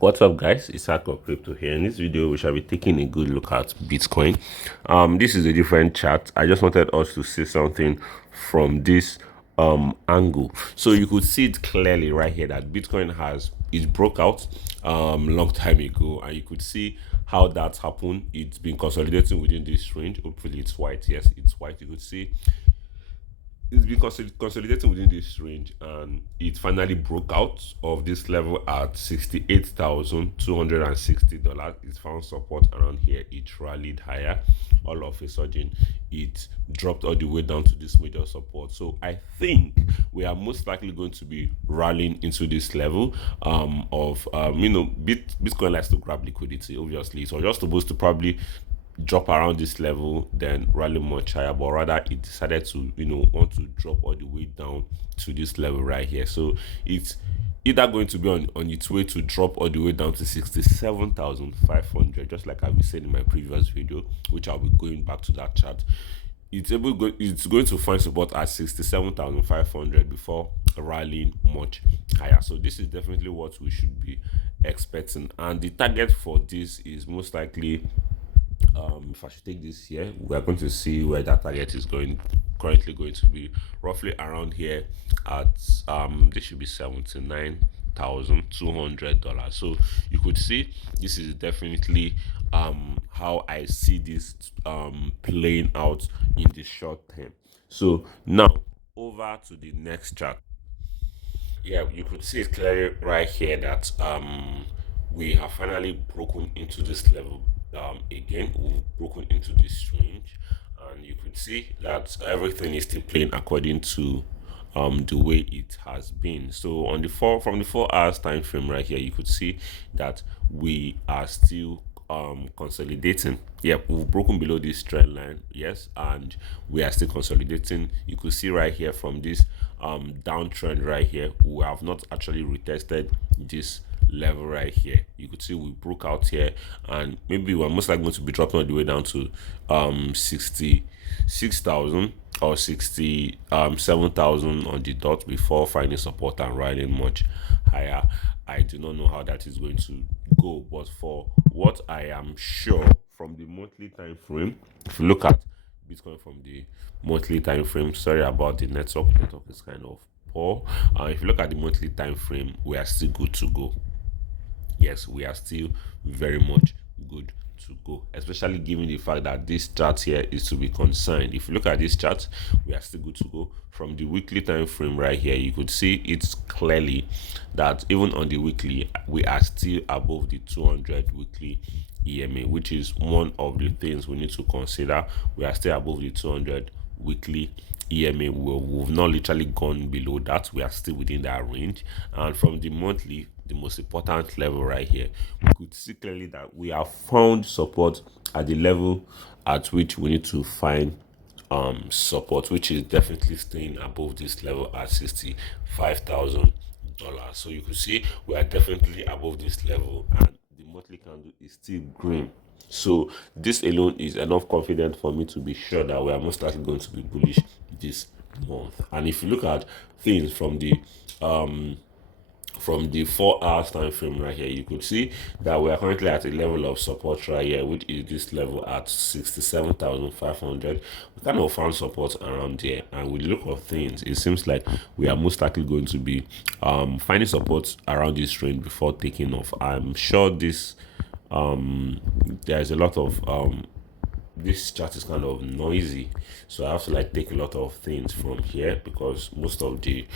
What's up, guys? It's Hardcore Crypto here. In this video, we shall be taking a good look at Bitcoin. This is a different chart. I just wanted us to see something from this angle, so you could see it clearly right here that Bitcoin has it broke out long time ago, and you could see how that happened. It's been consolidating within this range. Hopefully, it's white. Yes, it's white. You could see it's been consolidating within this range, and it finally broke out of this level at $68,260. It found support around here. It rallied higher. All of a sudden, it dropped all the way down to this major support. So I think we are most likely going to be rallying into this level of Bitcoin likes to grab liquidity. Obviously, so just supposed to probably drop around this level, then rally much higher, but rather it decided to want to drop all the way down to this level right here. So it's either going to be on its way to drop all the way down to 67,500, just like I've said in my previous video, which I'll be going back to that chart. It's going to find support at 67,500 before rallying much higher. So this is definitely what we should be expecting, and the target for this is most likely, if I should take this here, we are going to see where that target is currently going to be roughly around here at this should be $79,200. So you could see this is definitely how I see this playing out in the short term. So now over to the next chart. Yeah, you could see it clearly right here that we have finally broken into this level again. We've broken into this range, and you could see that everything is still playing according to the way it has been. So on the from the 4 hours time frame right here, you could see that we are still consolidating. Yeah, we've broken below this trend line, yes, and we are still consolidating. You could see right here from this downtrend right here, we have not actually retested this level right here. You could see we broke out here, and maybe we're most likely going to be dropping all the way down to 66,000 or 67,000 on the dot before finding support and riding much higher. I do not know how that is going to go, but for what I am sure from the monthly time frame, if you look at Bitcoin from the monthly time frame, sorry about the network is kind of poor. If you look at the monthly time frame, we are still good to go. Yes, we are still very much good to go, especially given the fact that this chart here is to be concerned. If you look at this chart, we are still good to go. From the weekly time frame right here, you could see it's clearly that even on the weekly, we are still above the 200 weekly EMA, which is one of the things we need to consider. We are still above the 200 weekly EMA. We've not literally gone below that. We are still within that range. And from the monthly, the most important level right here, we could see clearly that we have found support at the level at which we need to find support, which is definitely staying above this level at $65,000. So you could see we are definitely above this level, and the monthly candle is still green. So this alone is enough confidence for me to be sure that we are most likely going to be bullish this month. And if you look at things from the 4 hours time frame right here, you could see that we are currently at a level of support right here, which is this level at 67,500. We kind of found support around here, and with the look of things, it seems like we are most likely going to be finding support around this range before taking off. I'm sure this there's a lot of this chart is kind of noisy, so I have to like take a lot of things from here because most of the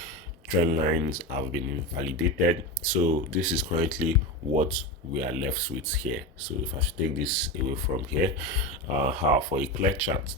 trend lines have been invalidated. So this is currently what we are left with here. So if I should take this away from here, for a clear chart,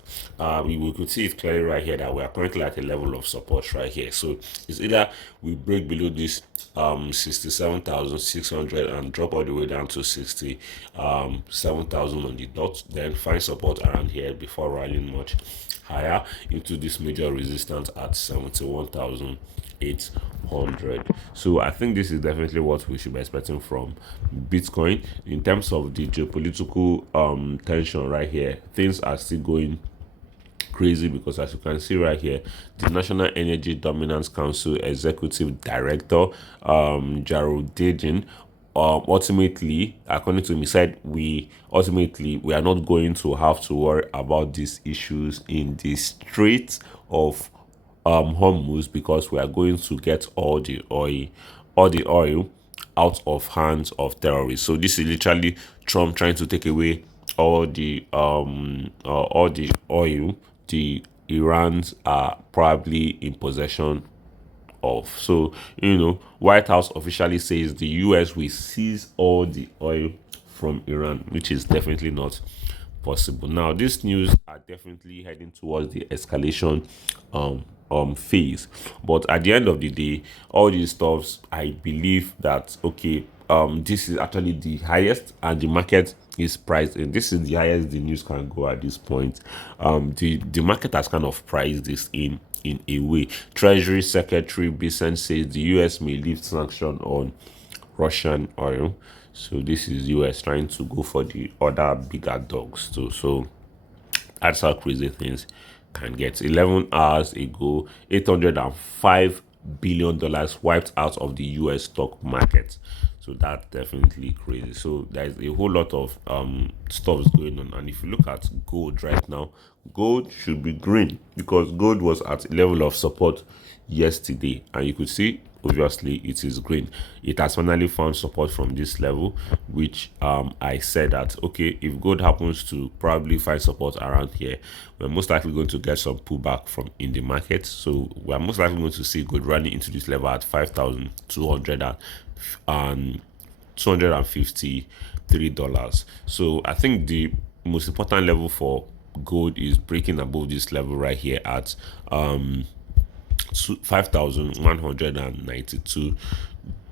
we could see it clearly right here that we are currently at a level of support right here. So it's either we break below this 67,600 and drop all the way down to 67,000 on the dot, then find support around here before rallying much higher into this major resistance at 71,800. So I think this is definitely what we should be expecting from Bitcoin. In terms of the geopolitical tension right here, things are still going crazy because, as you can see right here, the National Energy Dominance Council Executive Director, Gerald Dagin, ultimately, according to him, he said we are not going to have to worry about these issues in the Strait of Hormuz, because we are going to get all the oil out of hands of terrorists. So this is literally Trump trying to take away all the oil the Irans are probably in possession of. So, White House officially says the US will seize all the oil from Iran, which is definitely not possible. Now, these news are definitely heading towards the escalation phase. But at the end of the day, all these stuffs, I believe that okay, this is actually the highest, and the market is priced in. This is the highest the news can go at this point. The market has kind of priced this in a way. Treasury Secretary Bessent says the US may lift sanction on Russian oil. So this is US trying to go for the other bigger dogs too. So that's how crazy things can get. 11 hours ago, $805 billion wiped out of the US stock market. So that's definitely crazy. So there's a whole lot of stuffs going on. And if you look at gold right now, gold should be green, because gold was at a level of support yesterday, and you could see obviously it is green. It has finally found support from this level, which I said that okay, if gold happens to probably find support around here, we're most likely going to get some pullback from in the market. So we're most likely going to see gold running into this level at 5,200 and $253. So I think the most important level for gold is breaking above this level right here at 5,192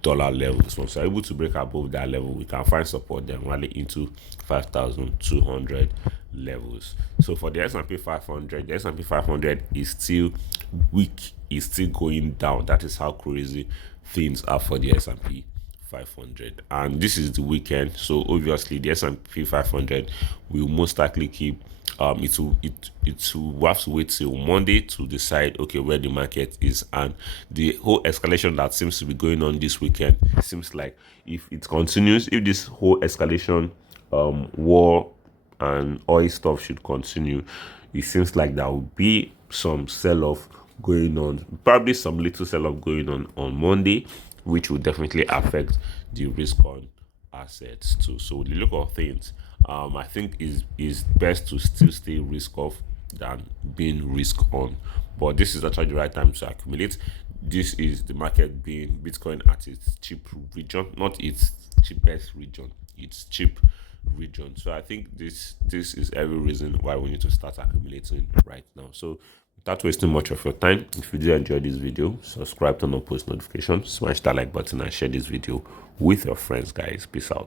level. So we're able to break above that level, we can find support then rally into 5,200 levels. So for the S&P 500, the S&P 500 is still weak, is still going down. That is how crazy things are for the S&P 500, and this is the weekend. So obviously the S&P 500 will most likely keep it will have to wait till Monday to decide okay where the market is. And the whole escalation that seems to be going on this weekend, seems like if it continues, if this whole escalation war and oil stuff should continue, it seems like there will be some sell-off going on, probably some little sell-off going on Monday, which will definitely affect the risk on assets too. So with the look of things, I think is best to still stay risk off than being risk on. But this is actually the right time to accumulate. This is the market being Bitcoin at its cheap region, not its cheapest region, its cheap region. So I think this is every reason why we need to start accumulating right now. So without wasting much of your time, if you did enjoy this video, subscribe, turn on post notifications, smash that like button, and share this video with your friends, guys. Peace out.